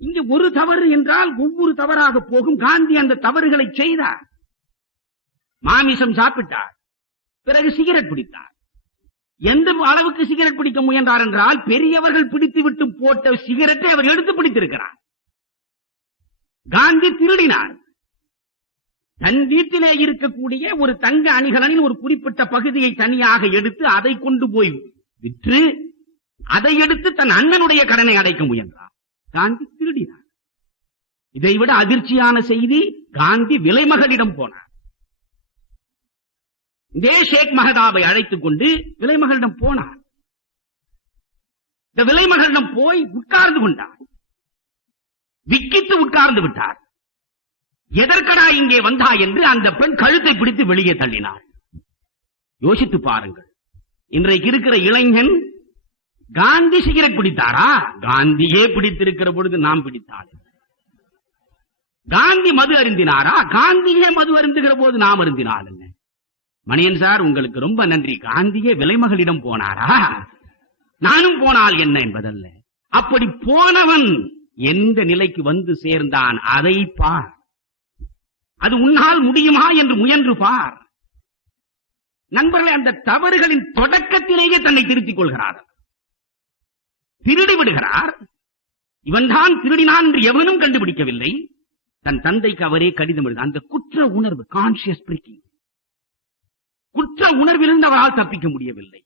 இங்கு ஒரு தவறு என்றால் ஒவ்வொரு தவறாக போகும். காந்தி அந்த தவறுகளை செய்தார். மாமிசம் சாப்பிட்டார், பிறகு சிகரெட் பிடித்தார். எந்த அளவுக்கு சிகரெட் பிடிக்க முயன்றார் என்றால், பெரியவர்கள் பிடித்துவிட்டு போட்ட சிகரெட்டை அவர் எடுத்து பிடித்திருக்கிறார். காந்தி திருடினார். தன் வீட்டிலே இருக்கக்கூடிய ஒரு தங்க அணிகலனின் ஒரு குறிப்பிட்ட பகுதியை தனியாக எடுத்து அதை கொண்டு போய் விற்று அதை எடுத்து தன் அண்ணனுடைய கடனை அடைக்க முயன்றார். காந்தி திருடினார். இதைவிட அதிர்ச்சியான செய்தி, காந்தி விலைமகளிடம் போனார். இதே ஷேக் மஹதாபை அழைத்துக் கொண்டு விலைமகளிடம் போனார். இந்த விலைமகளிடம் போய் உட்கார்ந்து கொண்டார். விக்கித்து உட்கார்ந்து விட்டார். எதற்கடா இங்கே வந்தா என்று அந்த பெண் கழுத்தை பிடித்து வெளியே தள்ளினார். யோசித்து பாருங்கள், இன்றைக்கு இருக்கிற இளைஞன் காந்தி சிகரெட் பிடித்தாரா? காந்தியே பிடித்திருக்கிற பொழுது நாம் பிடித்தாள். காந்தி மது அருந்தினாரா? காந்தியே மது அருந்துகிற போது நாம் அருந்தினால் என்ன? மணியன் சார், உங்களுக்கு ரொம்ப நன்றி. காந்தியே விலைமகளிடம் போனாரா? நானும் போனால் என்ன என்பதல்ல. அப்படி போனவன் எந்த நிலைக்கு வந்து சேர்ந்தான் அதை பார். அது உன்னால் முடியுமா என்று முயன்று பார். நண்பர்களே, அந்த தவறுகளின் தொடக்கத்திலேயே தன்னை திருத்திக் கொள்கிறார். திருடி விடுகிறார். இவன் தான் திருடினான் என்று எவனும் கண்டுபிடிக்கவில்லை. தன் தந்தைக்கு அவரே கடிதம் எழுத, அந்த குற்ற உணர்வு, கான்சியஸ் பிரீக்கிங், குற்ற உணர்விலிருந்து அவரால் தப்பிக்க முடியவில்லை.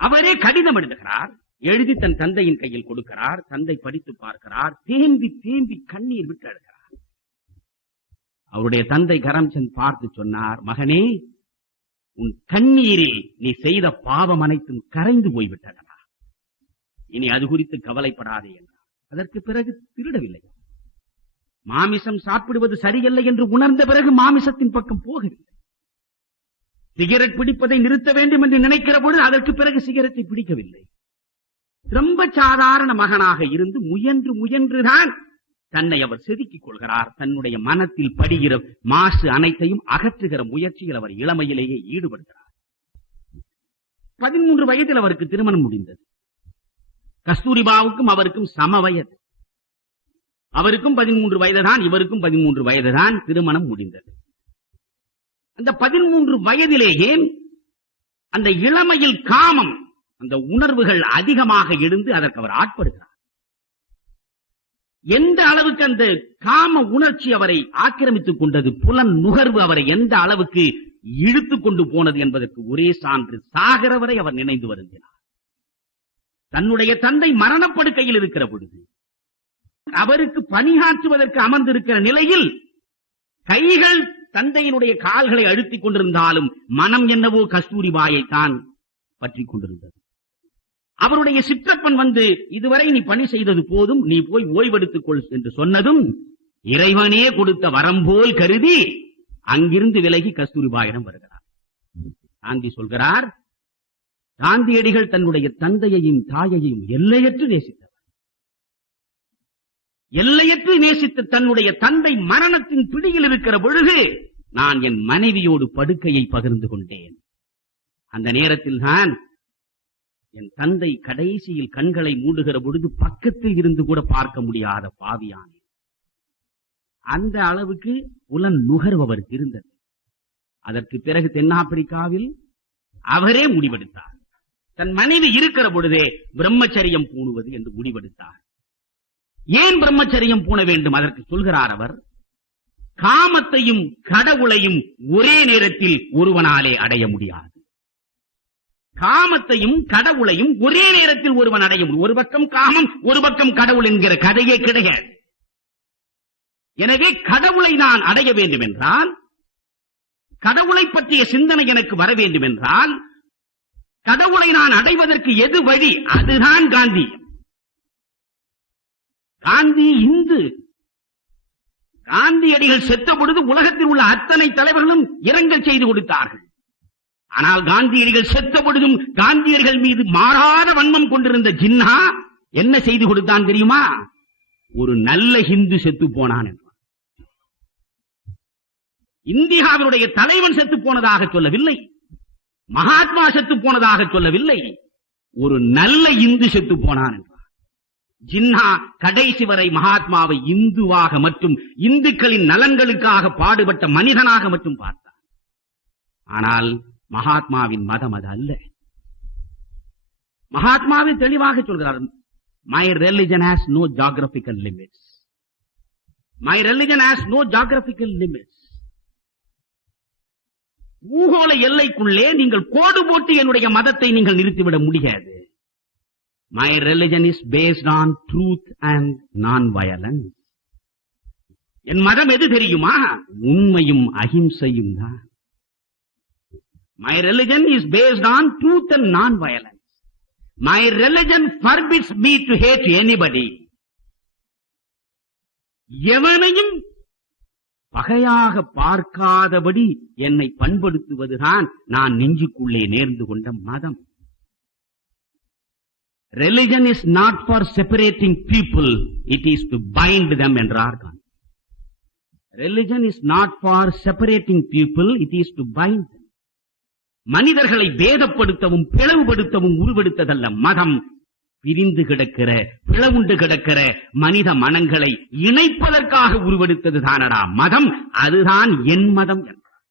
அவரே கடிதம் எழுதுகிறார். எழுதி தன் தந்தையின் கையில் கொடுக்கிறார். தந்தை படித்து பார்க்கிறார். தேம்பி தேம்பி கண்ணீர் விட்டு அழுகிறார். அவருடைய தந்தை கரம்சந்த் பார்த்து சொன்னார், மகனே, உன் கண்ணீரில் நீ செய்த பாவம் அனைத்தும் கரைந்து போய்விட்டதா, இனி அது குறித்து கவலைப்படாதே என்றார். அதற்கு பிறகு திருடவில்லை. மாமிசம் சாப்பிடுவது சரியில்லை என்று உணர்ந்த பிறகு மாமிசத்தின் பக்கம் போகவில்லை. சிகரெட் பிடிப்பதை நிறுத்த வேண்டும் என்று நினைக்கிற பொழுது அதற்கு பிறகு சிகரெட்டை பிடிக்கவில்லை. ரொம்ப சாதாரண மகனாக இருந்து முயன்று முயன்றுதான் தன்னை அவர் செதுக்கிக் கொள்கிறார். தன்னுடைய மனத்தில் படுகிற மாசு அனைத்தையும் அகற்றுகிற முயற்சியில் அவர் இளமையிலேயே ஈடுபடுகிறார். 13 வயதில் அவருக்கு திருமணம் முடிந்தது. கஸ்தூரிபாவுக்கும் அவருக்கும் சம வயது. அவருக்கும் 13 வயதுதான், இவருக்கும் 13 வயதுதான். திருமணம் முடிந்தது. அந்த 13 வயதிலேயே அந்த இளமையில் காமம், அந்த உணர்வுகள் அதிகமாக எழுந்து அதற்கு அவர் ஆட்படுகிறார். எந்த அளவுக்கு அந்த காம உணர்ச்சி அவரை ஆக்கிரமித்துக் கொண்டது, புலன் நுகர்வு அவரை எந்த அளவுக்கு இழுத்துக் கொண்டு போனது என்பதற்கு ஒரே சான்று, சாகர வரை அவர் நினைந்து வருந்தினார். தன்னுடைய தந்தை மரணப்படுக்கையில் இருக்கிற பொழுது அவருக்கு பணியாற்றுவதற்கு அமர்ந்திருக்கிற நிலையில் கைகள் தந்தையினுடைய கால்களை அழுத்திக் கொண்டிருந்தாலும் மனம் என்னவோ கஸ்தூரிபாயைத்தான் பற்றிக் கொண்டிருந்தது. அவருடைய சிற்றப்பன் வந்து, இதுவரை நீ பணி செய்தது போதும், நீ போய் ஓய்வெடுத்துக் கொள் என்று சொன்னதும் இறைவனே கொடுத்த வரம் போல் கருதி அங்கிருந்து விலகி கஸ்தூரிபாயிடம் வருகிறார். காந்தி சொல்கிறார், காந்தியடிகள் தன்னுடைய தந்தையையும் தாயையும் எல்லையற்று நேசித்தவர். எல்லையற்று நேசித்த தன்னுடைய தந்தை மரணத்தின் பிடியில் இருக்கிற பொழுது நான் என் மனைவியோடு படுக்கையை பகிர்ந்து கொண்டேன். அந்த நேரத்தில் தான் என் தந்தை கடைசியில் கண்களை மூடுகிற பொழுது பக்கத்தில் இருந்து கூட பார்க்க முடியாத பாவியானே. அந்த அளவுக்கு புலன் நுகர்வு அவருக்கு இருந்தது. அதற்கு பிறகு தென்னாப்பிரிக்காவில் அவரே முடிவெடுத்தார். தன் மனைவி இருக்கிற பொழுதே பிரம்மச்சரியம் பூணுவது என்று முடிவெடுத்தார். ஏன் பிரம்மச்சரியம் பூண வேண்டும்? அதற்கு சொல்கிறார் அவர், காமத்தையும் கடவுளையும் ஒரே நேரத்தில் ஒருவனாலே அடைய முடியாது. காமத்தையும் கடவுளையும் ஒரே நேரத்தில் ஒருவன் அடைய முடியும். ஒரு பக்கம் காமம், ஒரு பக்கம் கடவுள் என்கிற கதையே கிடையாது. எனவே கடவுளை நான் அடைய வேண்டும் என்றால், கடவுளை பற்றிய சிந்தனை எனக்கு வர வேண்டும் என்றால், கடவுளை நான் அடைவதற்கு எது வழி? அதுதான் காந்தி. காந்தி இந்து. காந்தியடிகள் செத்த பொழுது உலகத்தில் உள்ள அத்தனை தலைவர்களும் இரங்கல் செய்து கொடுத்தார்கள். ஆனால் காந்தியடிகள் செத்த பொழுதும் காந்தியடிகள் மீது மாறாத வன்மம் கொண்டிருந்த ஜின்னா என்ன செய்து கொடுத்தான் தெரியுமா? ஒரு நல்ல ஹிந்து செத்து போனான் என்றான். இந்தியாவினுடைய தலைவன் செத்து போனதாக சொல்லவில்லை, மகாத்மா செத்து போனதாக சொல்லவில்லை, ஒரு நல்ல இந்து செத்து போனான் என்றான். ஜின்னா கடைசி வரை மகாத்மாவை இந்துவாக மற்றும் இந்துக்களின் நலன்களுக்காக பாடுபட்ட மனிதனாக மட்டும் பார்த்தார். ஆனால் மகாத்மாவின் மதம் அது அல்ல. மகாத்மாவை தெளிவாக சொல்கிறார், my religion has no geographical limits. My religion has no geographical limits. பூகோள எல்லைக்குள்ளே நீங்கள் கோடு போட்டு என்னுடைய மதத்தை நீங்கள் நிறுத்திவிட முடியாது. My religion is based on truth and non-violence. என் மதம் எது தெரியுமா? உண்மையும் அஹிம்சையும் தான். My religion is based on truth and non-violence. My religion forbids me to hate anybody. எவனையும் பகையாக பார்க்காதபடி என்னை பண்படுத்துவதுதான் நான் நெஞ்சுக்குள்ளே நேர்ந்து கொண்ட மதம். Religion is not for separating people, it is to bind them என்றார் Gandhi. Religion is not for separating people, it is to bind them. மனிதர்களை பேதப்படுத்தவும் பிளவுபடுத்தவும் உருவெடுத்ததல்ல மதம். பிரிந்து கிடக்கிற பிளவுண்டு கிடக்கிற மனித மனங்களை இணைப்பதற்காக உருவெடுத்தது தானடா மதம். அதுதான் என் மதம் என்றார்.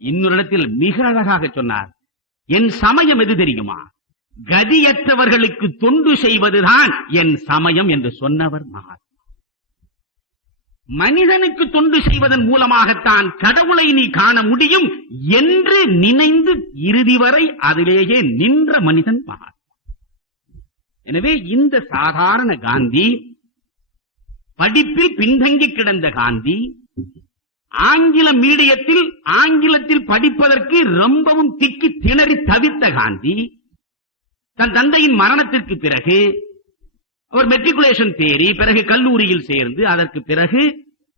இன்னொரு இடத்தில் மிக அழகாக சொன்னார், என் சமயம் எது தெரியுமா? கதியற்றவர்களுக்கு தொண்டு செய்வதுதான் என் சமயம் என்று சொன்னவர் மகாத்மா. மனிதனுக்கு தொண்டு செய்வதன் மூலமாகத்தான் கடவுளை நீ காண முடியும் என்று நினைந்து இறுதி வரை அதிலேயே நின்ற மனிதன் மகாத்மா. எனவே இந்த சாதாரண காந்தி, படிப்பில் பின்தங்கி கிடந்த காந்தி, ஆங்கில மீடியத்தில் ஆங்கிலத்தில் படிப்பதற்கு ரொம்பவும் திக்கி திணறி தவித்த காந்தி, தன் தந்தையின் மரணத்திற்கு பிறகு அவர் மெட்ரிகுலேஷன் தேறி பிறகு கல்லூரியில் சேர்ந்து அதற்கு பிறகு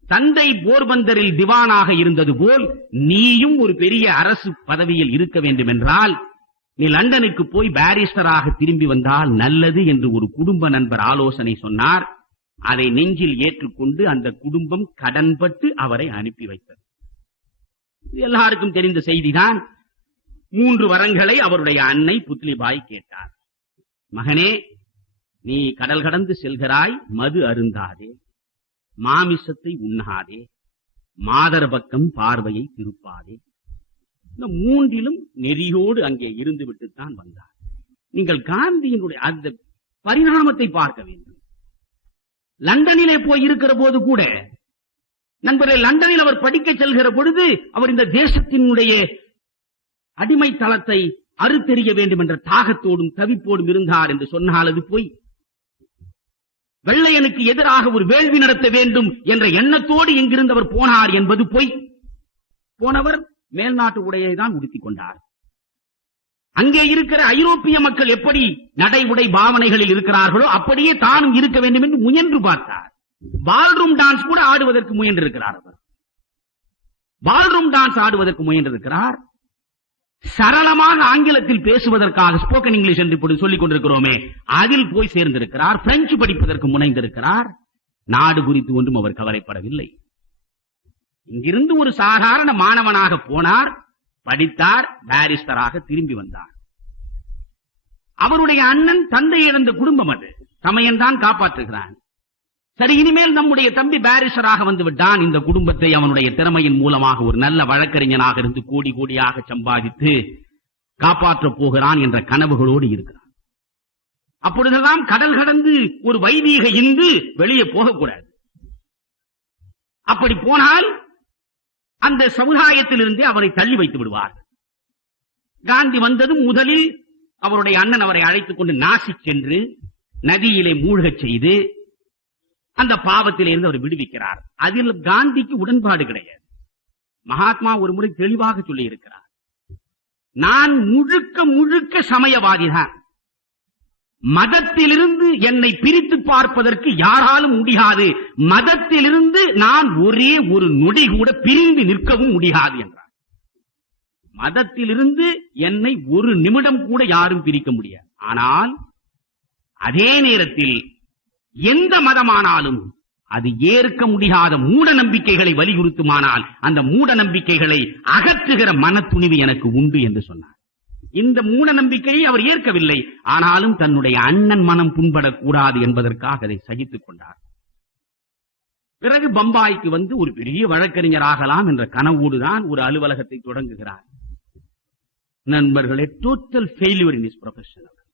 தந்தை போர்பந்தரில் திவானாக இருந்தது போல் நீயும் ஒரு பெரிய அரசு பதவியில் இருக்க வேண்டும் என்றால் நீ லண்டனுக்கு போய் பாரிஸ்டராக திரும்பி வந்தால் நல்லது என்று ஒரு குடும்ப நண்பர் ஆலோசனை சொன்னார். அதை நெஞ்சில் ஏற்றுக்கொண்டு அந்த குடும்பம் கடன்பட்டு அவரை அனுப்பி வைத்தது. எல்லாருக்கும் தெரிந்த செய்திதான். 3 வரங்களை அவருடைய அன்னை புத்லிபாய் கேட்டார். மகனே, நீ கடல் கடந்து செல்கிறாய், மது அருந்தாதே, மாமிசத்தை உண்ணாதே, மாதர் பக்கம் பார்வையை திருப்பாதே. இந்த 3லும் நெறியோடு அங்கே இருந்து விட்டுத்தான் வந்தார். நீங்கள் காந்தியினுடைய அந்த பரிணாமத்தை பார்க்க வேண்டும். லண்டனிலே போய் இருக்கிற போது கூட நண்பரை, லண்டனில் அவர் படிக்க செல்கிற பொழுது அவர் இந்த தேசத்தினுடைய அடிமை தளத்தை அறுத்தெறிய வேண்டும் என்ற தாகத்தோடும் தவிப்போடும் இருந்தார் என்று சொன்னால் அது போய். வெள்ளையனுக்கு எதிராக ஒரு வேள்வி நடத்த வேண்டும் என்ற எண்ணத்தோடு எங்கிருந்து அவர் போனார் என்பது பொய். போனவர் மேல்நாட்டு உடையை தான் உடுத்திக் கொண்டார். அங்கே இருக்கிற ஐரோப்பிய மக்கள் எப்படி நடை உடை பாவனைகளில் இருக்கிறார்களோ அப்படியே தானும் இருக்க வேண்டும் என்று முயன்று பார்த்தார். பால்ரூம் டான்ஸ் கூட ஆடுவதற்கு முயன்றிருக்கிறார். அவர் பால்ரூம் டான்ஸ் ஆடுவதற்கு முயன்றிருக்கிறார். சரளமாக ஆங்கிலத்தில் பேசுவதற்காக ஸ்போக்கன் இங்கிலீஷ் என்று இப்படி சொல்லிக் கொண்டிருக்கிறோமே, அதில் போய் சேர்ந்திருக்கிறார். பிரெஞ்சு படிப்பதற்கு முனைந்திருக்கிறார். நாடு குறித்து ஒன்றும் அவர் கவலைப்படவில்லை. இங்கிருந்து ஒரு சாதாரண மாணவனாக போனார், படித்தார், பாரிஸ்டராக திரும்பி வந்தார். அவருடைய அண்ணன் தந்தை இழந்த குடும்பம் அது, தமையன்தான் காப்பாற்றுகிறான். சரி, இனிமேல் நம்முடைய தம்பி பாரிஸ்டராக வந்து விட்டான், இந்த குடும்பத்தை அவனுடைய திறமையின் மூலமாக ஒரு நல்ல வழக்கறிஞனாக இருந்து கோடி கோடியாக சம்பாதித்து காப்பாற்றப் போகிறான் என்ற கனவுகளோடு இருக்கிறான். அப்பொழுதெல்லாம் கடல் கடந்து ஒரு வைதீக இந்து வெளியே போகக்கூடாது. அப்படி போனால் அந்த சமுதாயத்திலிருந்தே அவரை தள்ளி வைத்து விடுவார்கள். காந்தி வந்ததும் முதலில் அவருடைய அண்ணன் அவரை அழைத்துக் கொண்டு நாசிக் சென்று நதியிலே மூழ்கச் செய்து அந்த பாவத்திலிருந்து அவர் விடுவிக்கிறார். அதில் காந்திக்கு உடன்பாடு கிடையாது. மகாத்மா ஒரு முறை தெளிவாக சொல்லி இருக்கிறார், நான் முழுக்க முழுக்க சமயவாதிதான். மதத்திலிருந்து என்னை பிரித்து பார்ப்பதற்கு யாராலும் முடியாது. மதத்திலிருந்து நான் ஒரே ஒரு நொடி கூட பிரிந்து நிற்கவும் முடியாது என்றார். மதத்திலிருந்து என்னை ஒரு நிமிடம் கூட யாரும் பிரிக்க முடியாது. ஆனால் அதே நேரத்தில் எந்த மதமானாலும் அது ஏற்க முடியாத மூட நம்பிக்கைகளை வலியுறுத்துமானால் அந்த மூட நம்பிக்கைகளை அகற்றுகிற மனத்துணிவு எனக்கு உண்டு என்று சொன்னார். இந்த மூட நம்பிக்கையை அவர் ஏற்கவில்லை. ஆனாலும் தன்னுடைய அண்ணன் மனம் புண்படக்கூடாது என்பதற்காக அதை சகித்துக் கொண்டார். பிறகு பம்பாய்க்கு வந்து ஒரு பெரிய வழக்கறிஞராகலாம் என்ற கனவோடுதான் ஒரு அலுவலகத்தை தொடங்குகிறார். நண்பர்களே, total failure in is profession.